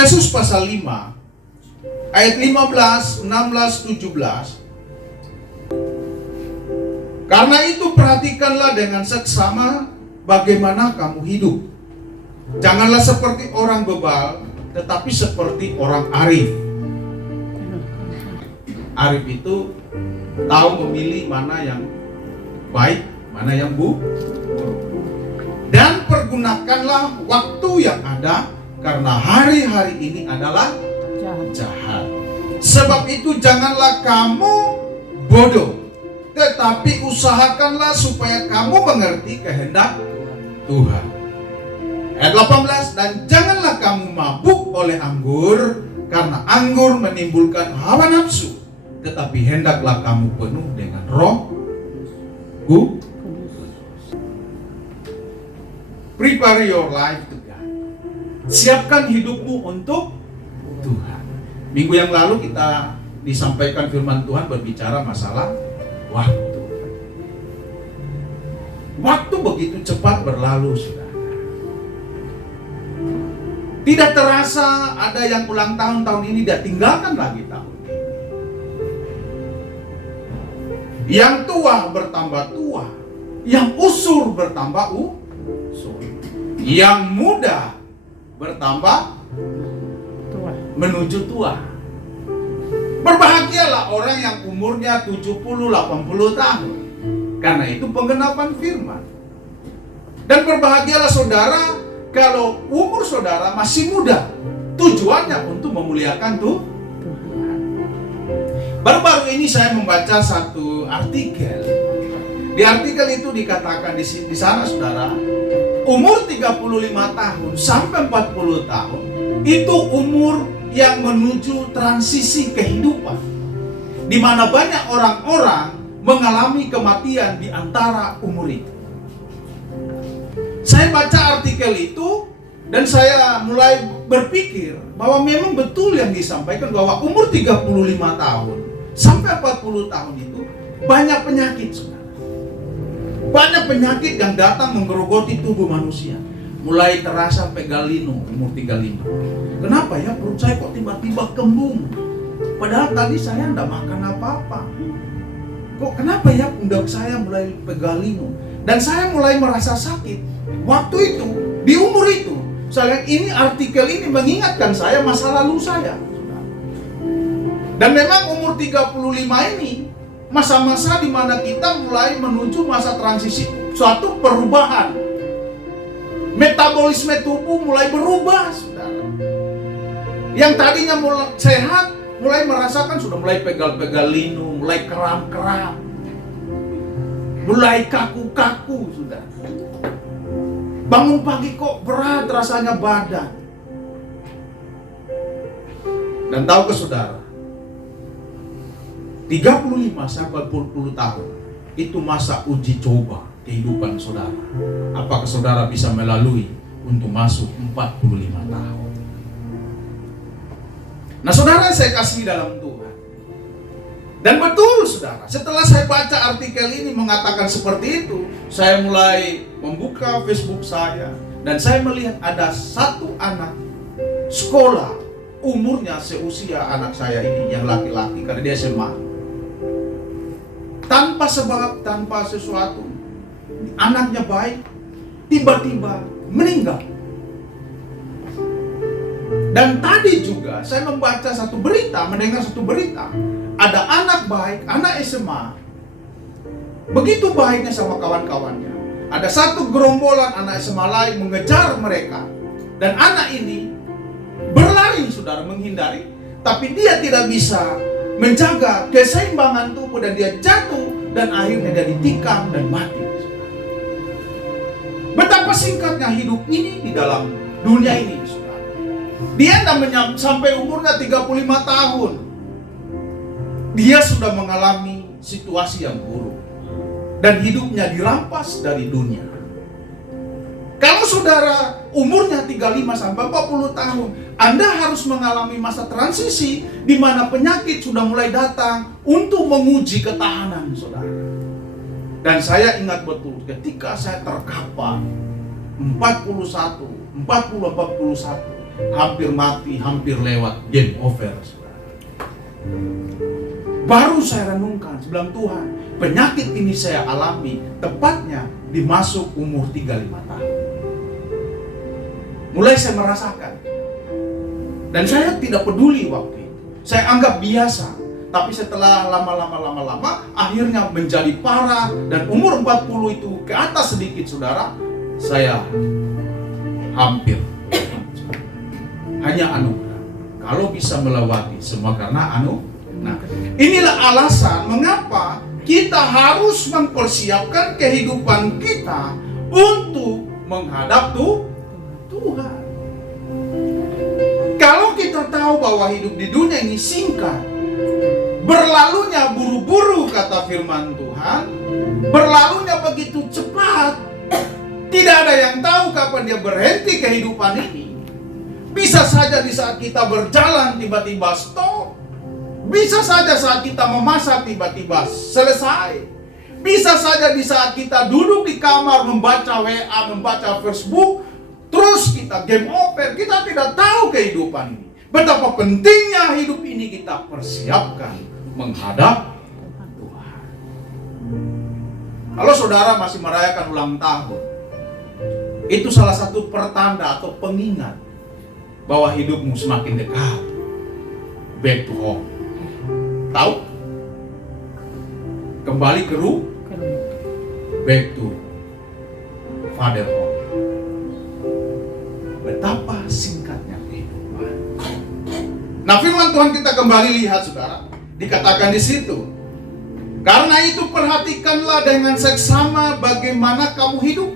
Efesus pasal 5 ayat 15, 16, 17. Karena itu perhatikanlah dengan seksama bagaimana kamu hidup. Janganlah seperti orang bebal, tetapi seperti orang arif. Arif itu tahu memilih mana yang baik, mana yang buruk. Dan pergunakanlah waktu yang ada, karena hari-hari ini adalah jahat. Sebab itu janganlah kamu bodoh, tetapi usahakanlah supaya kamu mengerti kehendak Tuhan. Ayat 18, dan janganlah kamu mabuk oleh anggur, karena anggur menimbulkan hawa nafsu, tetapi hendaklah kamu penuh dengan Roh Kudus. Prepare your life to God. Siapkan hidupmu untuk Tuhan. Minggu yang lalu kita disampaikan firman Tuhan berbicara masalah waktu. Waktu begitu cepat berlalu, saudara. Tidak terasa ada yang ulang tahun ini, dia tinggalkan lagi tahun ini. Yang tua bertambah tua, yang usur bertambah usur, yang muda bertambah tua, menuju tua. Berbahagialah orang yang umurnya 70-80 tahun, karena itu penggenapan firman. Dan berbahagialah saudara kalau umur saudara masih muda, tujuannya untuk memuliakan Tuhan. Baru-baru ini saya membaca satu artikel. Di artikel itu dikatakan di sana saudara, umur 35 tahun sampai 40 tahun itu umur yang menuju transisi kehidupan, di mana banyak orang-orang mengalami kematian di antara umur itu. Saya baca artikel itu dan saya mulai berpikir bahwa memang betul yang disampaikan bahwa umur 35 tahun sampai 40 tahun itu banyak penyakit, saudara. Banyak penyakit yang datang menggerogoti tubuh manusia. Mulai terasa pegalino umur 35. Kenapa ya perut saya kok tiba-tiba kembung? Padahal tadi saya tidak makan apa-apa. Kok kenapa ya pundak saya mulai pegalino? Dan saya mulai merasa sakit. Waktu itu, di umur itu, saya ini artikel ini mengingatkan saya masa lalu saya. Dan memang umur 35 ini masa-masa di mana kita mulai menuju masa transisi, suatu perubahan. Metabolisme tubuh mulai berubah, saudara. Yang tadinya mulai sehat, mulai merasakan sudah mulai pegal-pegal linu, mulai kram-kram, mulai kaku-kaku, saudara. Bangun pagi kok berat rasanya badan. Dan tahu ke saudara, 35 sampai 40 tahun itu masa uji coba kehidupan saudara. Apakah saudara bisa melalui untuk masuk 45 tahun? Nah saudara, saya kasih dalam Tuhan. Dan betul saudara, setelah saya baca artikel ini mengatakan seperti itu, saya mulai membuka Facebook saya dan saya melihat ada satu anak sekolah, umurnya seusia anak saya ini yang laki-laki karena dia SMA. Tanpa sebab, tanpa sesuatu, anaknya baik, tiba-tiba meninggal. Dan tadi juga saya membaca satu berita, mendengar satu berita, ada anak baik, anak SMA, begitu baiknya sama kawan-kawannya. Ada satu gerombolan anak SMA lain mengejar mereka, dan anak ini berlari, saudara, menghindari, tapi dia tidak bisa menjaga keseimbangan tubuh dan dia jatuh dan akhirnya dia ditikam dan mati. Betapa singkatnya hidup ini di dalam dunia ini, saudara. Dia tidak sampai umurnya 35 tahun. Dia sudah mengalami situasi yang buruk dan hidupnya dirampas dari dunia. Kalau saudara umurnya 35 sampai 40 tahun, Anda harus mengalami masa transisi di mana penyakit sudah mulai datang untuk menguji ketahanan saudara. Dan saya ingat betul ketika saya terkapar 41, hampir mati, hampir lewat, game over. Baru saya renungkan, sebelum Tuhan, penyakit ini saya alami tepatnya di masuk umur 35 tahun. Mulai saya merasakan. Dan saya tidak peduli waktu itu. Saya anggap biasa. Tapi setelah lama-lama akhirnya menjadi parah. Dan umur 40 itu ke atas sedikit, saudara, saya hampir. Hanya anugerah. Kalau bisa melewati semua karena anugerah. Nah, inilah alasan mengapa kita harus mempersiapkan kehidupan kita untuk menghadap Tuhan. Kalau kita tahu bahwa hidup di dunia ini singkat, berlalunya buru-buru kata firman Tuhan, berlalunya begitu cepat, tidak ada yang tahu kapan dia berhenti kehidupan ini. Bisa saja di saat kita berjalan tiba-tiba stop, bisa saja saat kita memasak tiba-tiba selesai, bisa saja di saat kita duduk di kamar membaca WA, membaca Facebook, terus kita game over. Kita tidak tahu kehidupan ini. Betapa pentingnya hidup ini kita persiapkan menghadap Tuhan. Kalau saudara masih merayakan ulang tahun, itu salah satu pertanda atau pengingat bahwa hidupmu semakin dekat back to home. Tahu? Kembali ke back to Father home. Betapa singkatnya kehidupan. Nah, firman Tuhan kita kembali lihat, saudara, dikatakan di situ. Karena itu perhatikanlah dengan seksama bagaimana kamu hidup.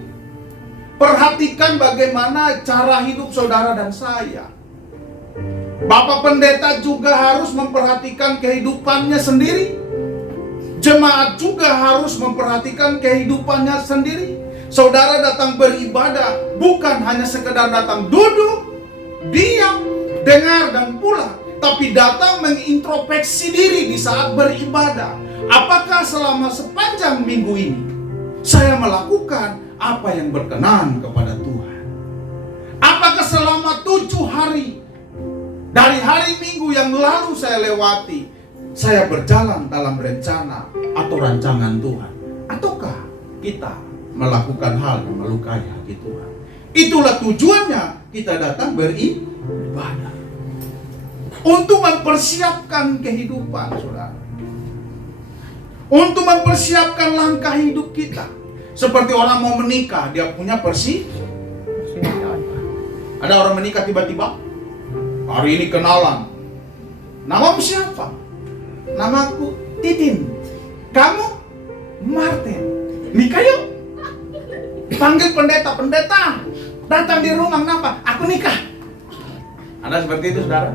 Perhatikan bagaimana cara hidup saudara dan saya. Bapak pendeta juga harus memperhatikan kehidupannya sendiri. Jemaat juga harus memperhatikan kehidupannya sendiri. Saudara datang beribadah bukan hanya sekedar datang duduk, diam, dengar dan pulang, tapi datang mengintrospeksi diri di saat beribadah. Apakah selama sepanjang minggu ini saya melakukan apa yang berkenan kepada Tuhan? Apakah selama 7 hari dari hari Minggu yang lalu saya lewati, saya berjalan dalam rencana atau rancangan Tuhan? Ataukah kita melakukan hal yang melukai hati Tuhan? Itulah tujuannya kita datang beribadah, untuk mempersiapkan kehidupan saudara, untuk mempersiapkan langkah hidup kita. Seperti orang mau menikah, dia punya persiapan. Ada orang menikah tiba-tiba, hari ini kenalan, namamu siapa? Namaku Titin. Kamu? Martin. Nikah yuk. Panggil pendeta, datang di rumah, kenapa? Aku nikah. Ada seperti itu, saudara?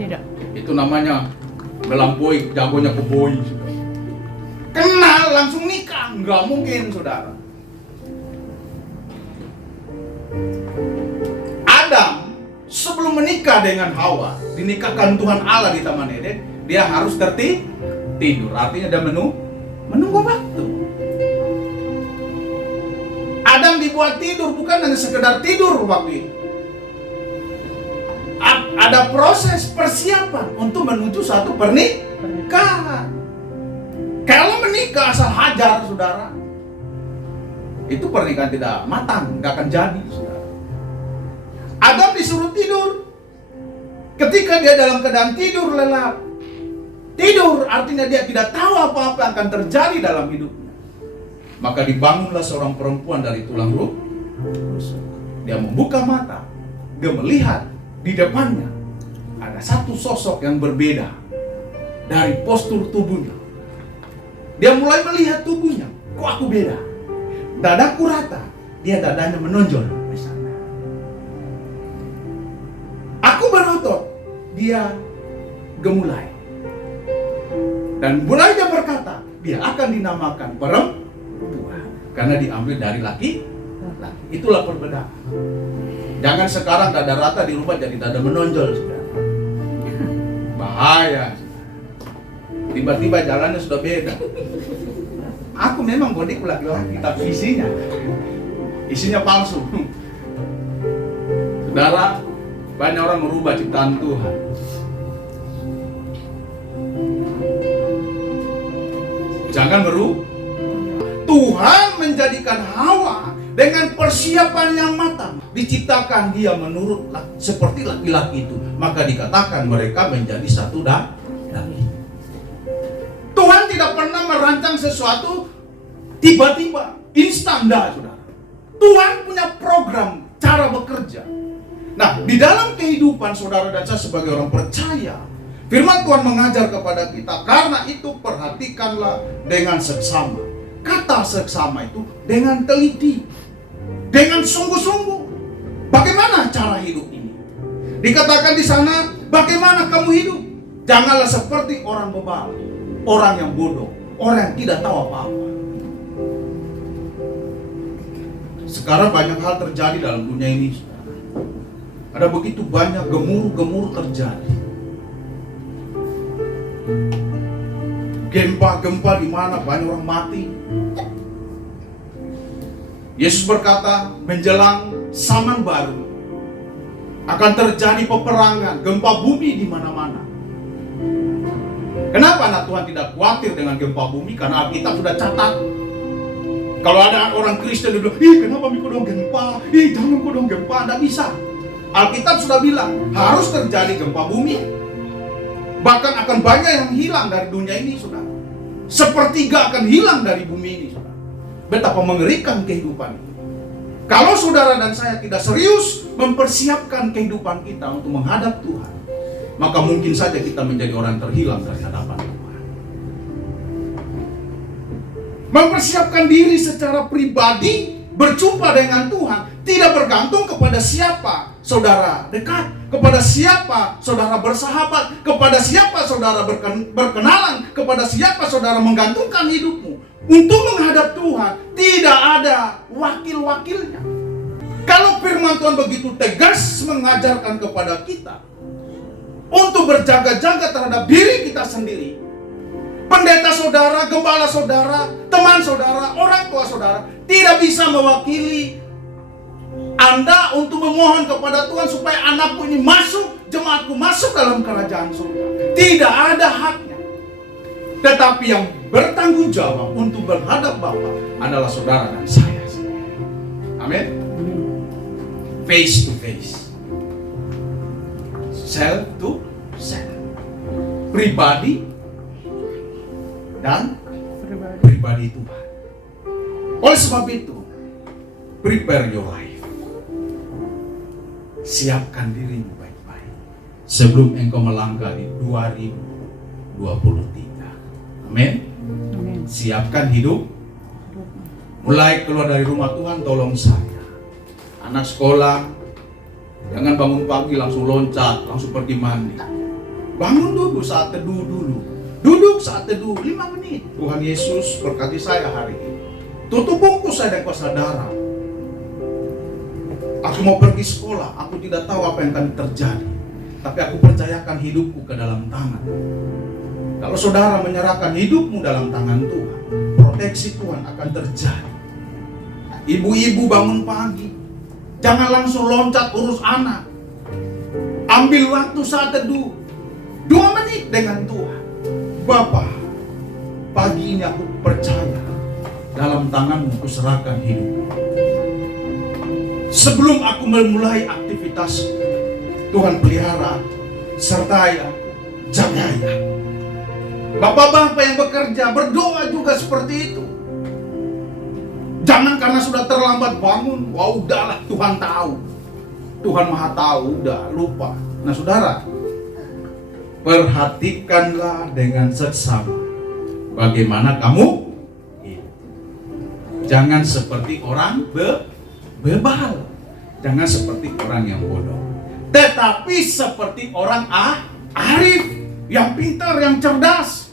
Tidak. Itu namanya melampaui jagonya koboi. Kenal langsung nikah, nggak mungkin, saudara. Adam sebelum menikah dengan Hawa, dinikahkan Tuhan Allah di Taman Eden, dia harus tidur. Artinya dia menunggu waktu. Adam dibuat tidur bukan hanya sekedar tidur waktu itu. Ada proses persiapan untuk menuju satu pernikahan. Kalau menikah asal hajar, saudara, itu pernikahan tidak matang, nggak akan jadi, saudara. Adam disuruh tidur. Ketika dia dalam keadaan tidur lelap, tidur artinya dia tidak tahu apa-apa yang akan terjadi dalam hidupnya. Maka dibangunlah seorang perempuan dari tulang rusuk. Dia membuka mata, dia melihat di depannya ada satu sosok yang berbeda dari postur tubuhnya. Dia mulai melihat tubuhnya, kok aku beda? Dadaku rata, dia dadanya menonjol di sana. Aku berotot, dia gemulai. Dan mulai dia berkata, dia akan dinamakan perempuan karena diambil dari laki. Itulah perbedaan. Jangan sekarang dada rata dirubah jadi dada menonjol, saudara. Bahaya. Tiba-tiba jalannya sudah beda. Aku memang bodyku laki-laki, tapi isinya palsu. Saudara, Banyak orang merubah ciptaan Tuhan. Jangan merubah. Tuhan menjadikan Hawa dengan persiapan yang matang. Diciptakan dia menurut seperti laki-laki itu. Maka dikatakan mereka menjadi satu daging. Tuhan tidak pernah merancang sesuatu tiba-tiba, instan dah, saudara. Tuhan punya program, cara bekerja. Nah, di dalam kehidupan saudara dan saya sebagai orang percaya, firman Tuhan mengajar kepada kita, karena itu perhatikanlah dengan seksama. Kata seksama itu dengan teliti, dengan sungguh-sungguh. Bagaimana cara hidup ini? Dikatakan di sana, bagaimana kamu hidup? Janganlah seperti orang bebal, orang yang bodoh, orang yang tidak tahu apa-apa. Sekarang banyak hal terjadi dalam dunia ini. Ada begitu banyak gemuruh-gemuruh terjadi. Gempa-gempa di mana banyak orang mati. Yesus berkata, menjelang zaman baru akan terjadi peperangan, gempa bumi di mana-mana. Kenapa anak Tuhan tidak khawatir dengan gempa bumi? Karena Alkitab sudah catat. Kalau ada orang Kristen yang bilang, kenapa mikir dong gempa? Jangan kok dong gempa, tidak bisa. Alkitab sudah bilang, harus terjadi gempa bumi. Bahkan akan banyak yang hilang dari dunia ini, saudara. Sepertiga akan hilang dari bumi ini, saudara. Betapa mengerikan kehidupan ini. Kalau saudara dan saya tidak serius mempersiapkan kehidupan kita untuk menghadap Tuhan, maka mungkin saja kita menjadi orang terhilang dari hadapan Tuhan. Mempersiapkan diri secara pribadi, berjumpa dengan Tuhan, tidak bergantung kepada siapa saudara dekat, kepada siapa saudara bersahabat, kepada siapa saudara berkenalan, kepada siapa saudara menggantungkan hidupmu. Untuk menghadap Tuhan, tidak ada wakil-wakilnya. Kalau firman Tuhan begitu tegas mengajarkan kepada kita untuk berjaga-jaga terhadap diri kita sendiri, pendeta saudara, gembala saudara, teman saudara, orang tua saudara tidak bisa mewakili Anda untuk memohon kepada Tuhan supaya anakku ini masuk, jemaatku masuk dalam kerajaan surga. Tidak ada haknya. Tetapi yang bertanggung jawab untuk berhadap Bapa adalah saudara dan saya. Amin. Face to face, self to self, pribadi dan pribadi Tuhan. Oleh sebab itu, prepare your life. Siapkan dirimu baik-baik sebelum engkau melangkah di 2023. Amin. Siapkan hidup. Mulai keluar dari rumah Tuhan, tolong saya. Anak sekolah, jangan bangun pagi langsung loncat, langsung pergi mandi. Bangun dulu saat teduh dulu. Duduk saat teduh 5 menit. Tuhan Yesus berkati saya hari ini. Tutup bungkus saya dengan kuasa darah. Aku mau pergi sekolah, aku tidak tahu apa yang akan terjadi. Tapi aku percayakan hidupku ke dalam tangan. Kalau saudara menyerahkan hidupmu dalam tangan Tuhan, proteksi Tuhan akan terjadi. Ibu-ibu bangun pagi, jangan langsung loncat urus anak. Ambil waktu saat teduh 2 menit dengan Tuhan. Bapa, pagi ini aku percaya dalam tanganmu ku serahkan hidupku. Sebelum aku memulai aktivitas, Tuhan pelihara, sertai aku, jagai aku. Bapak-bapak yang bekerja, berdoa juga seperti itu. Jangan karena sudah terlambat bangun, wah udahlah Tuhan tahu. Tuhan Maha tahu, udah lupa. Nah saudara, perhatikanlah dengan seksama bagaimana kamu hidup. Jangan seperti orang bebal. Jangan seperti orang yang bodoh. Tetapi seperti orang arif, yang pintar, yang cerdas.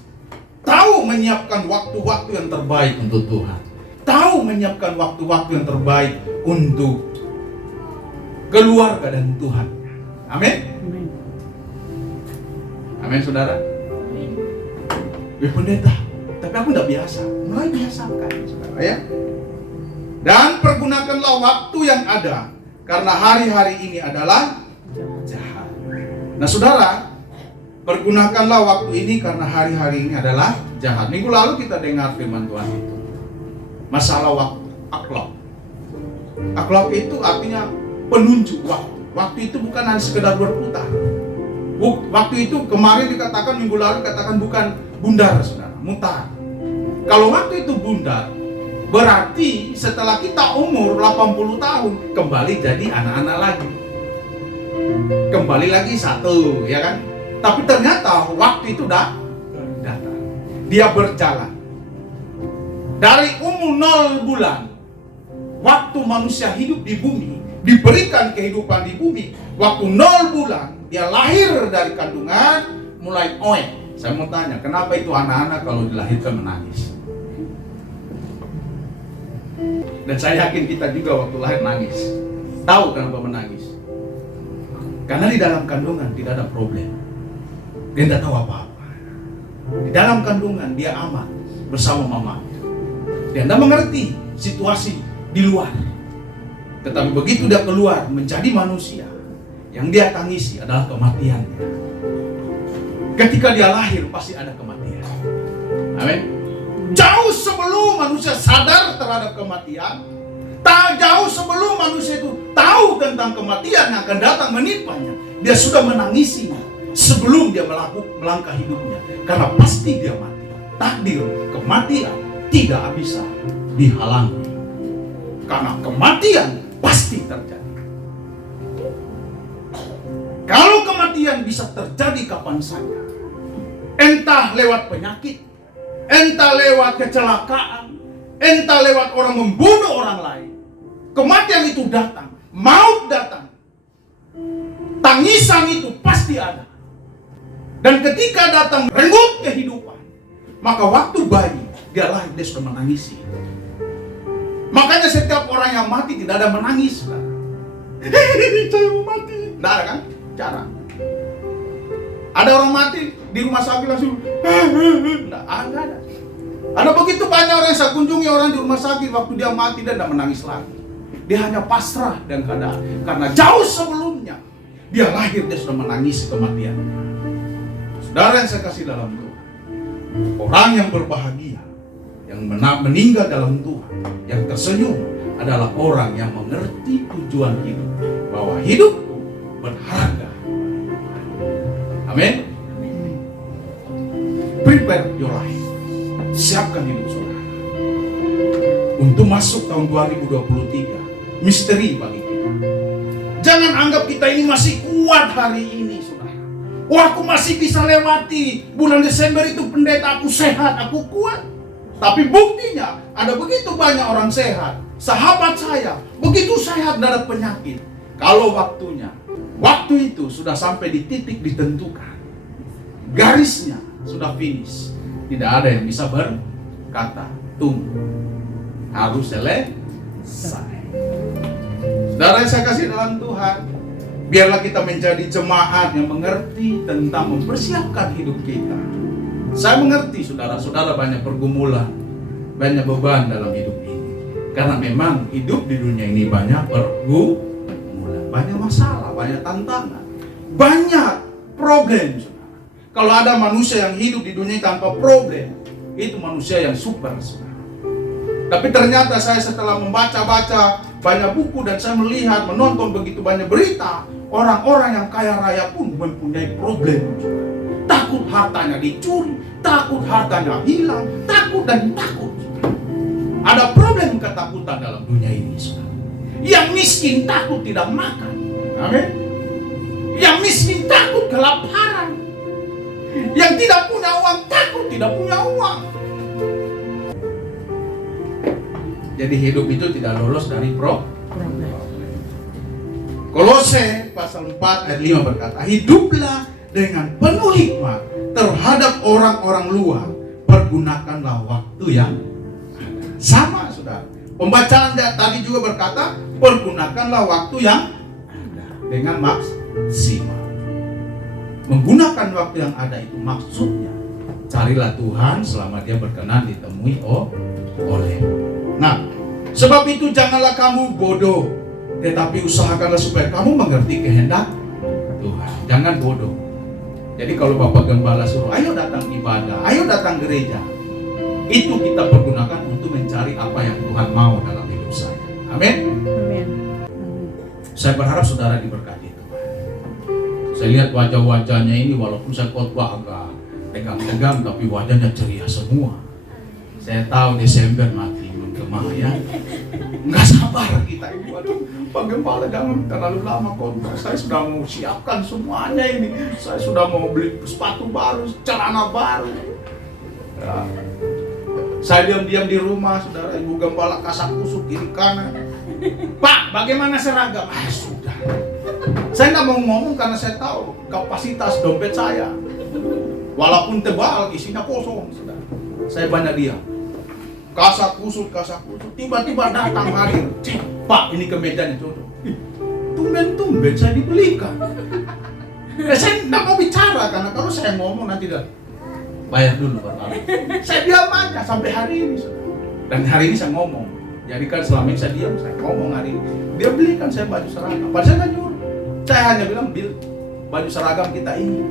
Tahu menyiapkan waktu-waktu yang terbaik untuk Tuhan. Tahu menyiapkan waktu-waktu yang terbaik untuk keluarga dan Tuhan. Amin. Amin saudara. Pendeta, tapi aku tidak biasa. Mulai biasakan saudara ya. Dan pergunakanlah waktu yang ada, karena hari-hari ini adalah jahat. Nah saudara, pergunakanlah waktu ini karena hari-hari ini adalah jahat. Minggu lalu kita dengar firman Tuhan itu. Masalah waktu, akhlak. Akhlak itu artinya penunjuk waktu. Waktu itu bukan hanya sekedar berputar. Waktu itu kemarin dikatakan, minggu lalu dikatakan bukan bundar, saudara, mutar. Kalau waktu itu bundar, berarti setelah kita umur 80 tahun kembali jadi anak-anak lagi. Kembali lagi satu, ya kan? Tapi ternyata waktu itu datang. Dia berjalan. Dari umur 0 bulan, waktu manusia hidup di bumi, diberikan kehidupan di bumi, waktu 0 bulan, dia lahir dari kandungan, mulai oek. Saya mau tanya, kenapa itu anak-anak kalau dilahirkan menangis? Dan saya yakin kita juga waktu lahir nangis. Tahu kenapa menangis? Karena di dalam kandungan tidak ada problem. Dia tidak tahu apa-apa. Di dalam kandungan dia aman bersama mama. Dia tidak mengerti situasi di luar. Tetapi begitu dia keluar menjadi manusia, yang dia tangisi adalah kematiannya. Ketika dia lahir pasti ada kematian. Amin. Jauh sebelum manusia sadar terhadap kematian, tak jauh sebelum manusia itu tahu tentang kematian yang akan datang menimpanya, dia sudah menangisinya sebelum dia melangkah hidupnya. Karena pasti dia mati. Takdir kematian tidak bisa dihalangi. Karena kematian pasti terjadi. Kalau kematian bisa terjadi kapan saja, entah lewat penyakit, entah lewat kecelakaan, entah lewat orang membunuh orang lain, kematian itu datang, maut datang, tangisan itu pasti ada. Dan ketika datang renggut kehidupan, maka waktu bayi dia lahir, dia sudah menangisi. Makanya setiap orang yang mati tidak ada menangis. Saya mau mati. Tidak ada kan? Jarang. Ada orang mati di rumah sakit langsung tidak ada. Ada begitu banyak orang yang saya kunjungi, orang di rumah sakit waktu dia mati dan tidak menangis lagi. Dia hanya pasrah dan keadaan. Karena jauh sebelumnya dia lahir, dia sudah menangis kematian. Saudara yang saya kasih dalam Tuhan, orang yang berbahagia, yang meninggal dalam Tuhan, yang tersenyum adalah orang yang mengerti tujuan hidup, bahwa hidupku berharga. Amin. Prepare your life. Siapkan hidup saudara untuk masuk tahun 2023. Misteri bagi kita. Jangan anggap kita ini masih kuat hari ini, saudara. Wah, aku masih bisa lewati bulan Desember itu, pendeta, aku sehat, aku kuat. Tapi buktinya ada begitu banyak orang sehat. Sahabat saya begitu sehat, tidak ada penyakit. Kalau waktu itu sudah sampai di titik ditentukan, garisnya sudah finish, tidak ada yang bisa berkata tunggu, harus selesai. Saudara yang saya kasih dalam Tuhan, biarlah kita menjadi jemaat yang mengerti tentang mempersiapkan hidup kita. Saya mengerti saudara-saudara banyak pergumulan, banyak beban dalam hidup ini. Karena memang hidup di dunia ini banyak pergumulan, banyak masalah, banyak tantangan, banyak problem, saudara. Kalau ada manusia yang hidup di dunia tanpa problem, itu manusia yang super, saudara. Tapi ternyata saya setelah membaca-baca banyak buku dan saya melihat, menonton begitu banyak berita, orang-orang yang kaya raya pun mempunyai problem, saudara. Takut hartanya dicuri, takut hartanya hilang, takut dan takut. Ada problem ketakutan dalam dunia ini, saudara. Yang miskin takut tidak makan. Amin. Yang miskin takut kelaparan. Yang tidak punya uang takut tidak punya uang. Jadi hidup itu tidak lolos dari problem. Kolose pasal 4 ayat 5 berkata, hiduplah dengan penuh hikmat terhadap orang-orang luar, pergunakanlah waktu yang ada. Sama, saudara. Pembacaan tadi juga berkata, pergunakanlah waktu yang ada dengan maksimal. Menggunakan waktu yang ada itu maksudnya, carilah Tuhan selama dia berkenan ditemui oleh. Nah, sebab itu janganlah kamu bodoh, tetapi usahakanlah supaya kamu mengerti kehendak Tuhan. Tuhan, jangan bodoh. Jadi kalau Bapak Gembala suruh, ayo datang ibadah, ayo datang gereja, itu kita pergunakan untuk mencari apa yang Tuhan mau dalam hidup saya. Amin. Amin. Saya berharap saudara diberkati Tuhan. Saya lihat wajah-wajahnya ini, walaupun saya khotbah agak tegang-tegang, tapi wajahnya ceria semua. Saya tahu Desember mati menggema ya. Nggak sabar kita ini. Waduh, Pak Gembala jangan terlalu lama khotbah. Saya sudah mau siapkan semuanya ini. Saya sudah mau beli sepatu baru, celana baru. Ya. Saya diam-diam di rumah, saudara. Ibu Gembala kasak kusuk kiri kanan. Pak, bagaimana seragam? Sudah. Saya nggak mau ngomong karena saya tahu kapasitas dompet saya. Walaupun tebal, isinya kosong, saudara. Saya banyak diam. Kasak kusuk. Tiba-tiba datang hadir. Pak, ini kemejanya cocok. Tumben-tumben saya dibelikan. Saya nggak mau bicara karena kalau saya ngomong nanti dah bayar dulu Pak. Saya diam aja sampai hari ini. Dan hari ini saya ngomong. Jadi kan selama ini saya diam, saya ngomong hari ini. Dia belikan saya baju seragam. Padahal saya nggak nyuruh. Saya hanya bilang baju seragam kita ini.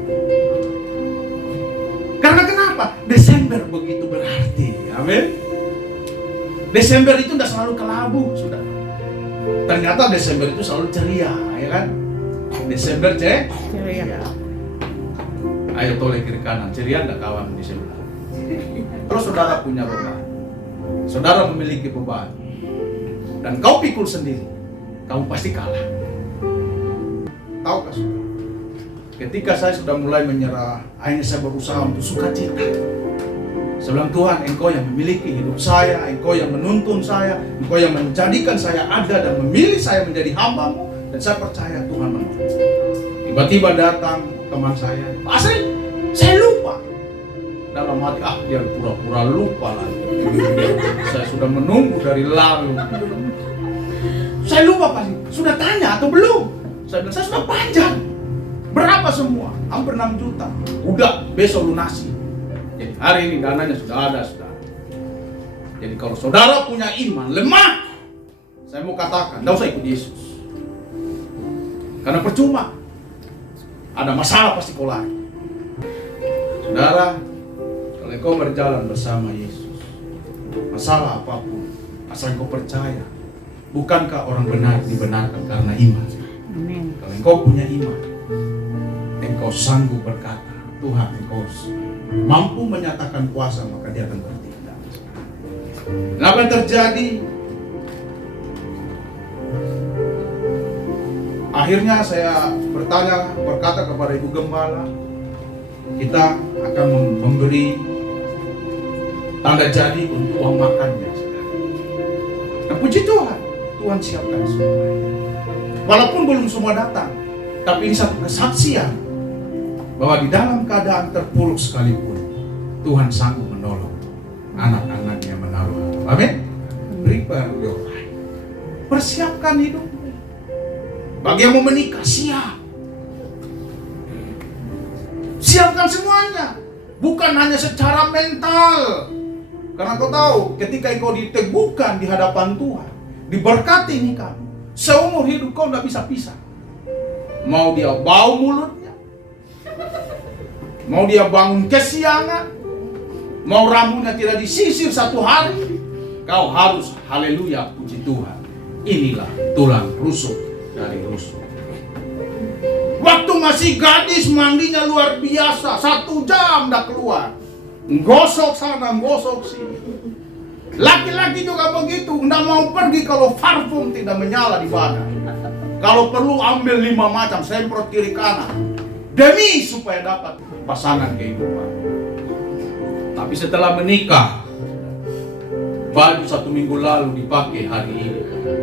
Karena kenapa? Desember begitu berarti. Amin. Desember itu tidak selalu kelabu, sudah. Ternyata Desember itu selalu ceria, ya kan? Desember ceria. Ayo toleh kiri kanan, ceria enggak kawan di sebelah. Kalau saudara punya beban, saudara memiliki beban, dan kau pikul sendiri, kamu pasti kalah. Tahukah saudara? Ketika saya sudah mulai menyerah, akhirnya saya berusaha untuk sukacita. Saya bilang, Tuhan, Engkau yang memiliki hidup saya, Engkau yang menuntun saya, Engkau yang menjadikan saya ada dan memilih saya menjadi hamba-Mu, dan saya percaya Tuhan menolong. Tiba-tiba datang teman saya, Pak Asri, saya lupa. Dalam hati, dia pura-pura lupa lagi. Saya sudah menunggu dari lalu. Saya lupa Pak Asri, sudah tanya atau belum? Saya bilang, saya sudah panjang. Berapa semua? Hampir 6 juta. Udah, besok lunasi. Jadi hari ini dananya sudah ada, saudara. Jadi kalau saudara punya iman lemah, saya mau katakan, tidak usah ikut Yesus. Karena percuma. Ada masalah pasti kau lari. Saudara, kalau kau berjalan bersama Yesus, masalah apapun, asal kau percaya, bukankah orang benar dibenarkan karena iman? Amin. Kalau engkau punya iman, engkau sanggup berkata, Tuhan, engkau mampu menyatakan kuasa, maka dia akan bertindak. Apa yang terjadi? Akhirnya saya berkata kepada Ibu Gembala, kita akan memberi tanda jadi untuk uang makannya. Dan puji Tuhan, Tuhan siapkan semua. Walaupun belum semua datang, tapi ini satu kesaksian bahwa di dalam keadaan terpuruk sekalipun, Tuhan sanggup menolong anak-anaknya menaruh. Amin. Prepare your life. Persiapkan hidup. Bagi yang mau menikah, siapkan semuanya. Bukan hanya secara mental. Karena kau tahu, ketika kau diteguhkan di hadapan Tuhan, diberkati nikah, seumur hidup kau tidak bisa pisah. Mau dia bau mulutnya, mau dia bangun kesiangan, mau rambutnya tidak disisir 1 hari, kau harus haleluya, puji Tuhan. Inilah tulang rusuk dari rusuk. Waktu masih gadis mandinya luar biasa, 1 jam dah keluar, gosok sana, gosok sini. Laki-laki juga begitu, tidak mau pergi kalau parfum tidak menyala di badan. Kalau perlu ambil 5 macam, semprot kiri kanan, demi supaya dapat pasangan kehidupan. Tapi setelah menikah, baju 1 minggu lalu dipakai hari ini,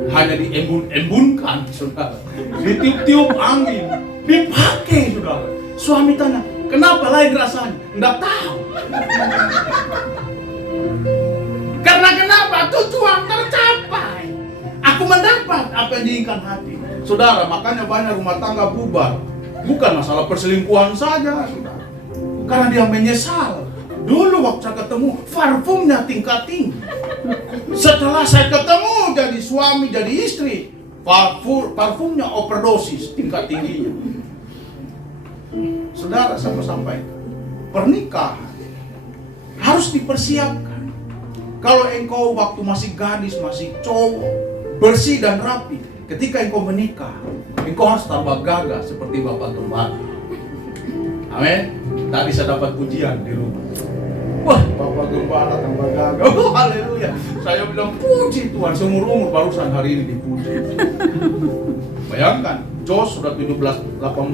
hanya diembun-embunkan, saudara. Ditiup-tiup angin, dipakai, saudara. Suami tanya, kenapa lain rasanya? Nggak tahu. Karena kenapa? Tujuan tercapai. Aku mendapat apa yang diinginkan hati. Saudara, makanya banyak rumah tangga bubar. Bukan masalah perselingkuhan saja, saudara. Karena dia menyesal. Dulu waktu saya ketemu, parfumnya tingkat tinggi. Setelah saya ketemu jadi suami, jadi istri, parfumnya overdosis tingkat tingginya. Saudara sama-sama itu, pernikahan harus dipersiapkan. Kalau engkau waktu masih gadis, masih cowok, bersih dan rapi, ketika engkau menikah, engkau harus tambah gagah seperti Bapak Gembala. Amin. Tadi saya dapat pujian di rumah. Wah, Bapak Gembala tambah gagah. Oh, haleluya. Saya bilang, puji Tuhan, seumur-umur barusan hari ini dipuji. Bayangkan, Jos sudah 18 tahun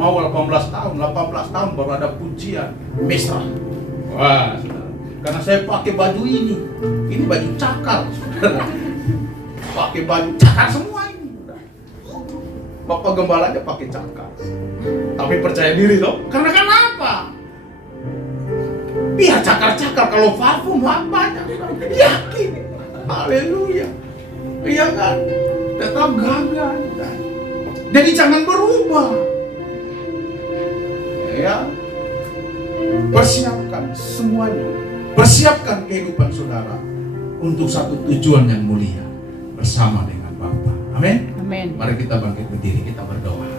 baru ada pujian mesra. Wah, saudara. Karena saya pakai baju ini baju cakar, saudara. Pakai baju cakar semua ini. Bapak Gembala aja pakai cakar. Tapi percaya diri loh. Karena kenapa? Biar cakar-cakar, kalau parfum banyak. Yakin. Haleluya. Iya kan? Tetap gagah. Jadi jangan berubah. Ya. Persiapkan semuanya. Persiapkan kehidupan saudara untuk satu tujuan yang mulia bersama dengan Bapa. Amin. Amin. Mari kita bangkit berdiri, kita berdoa.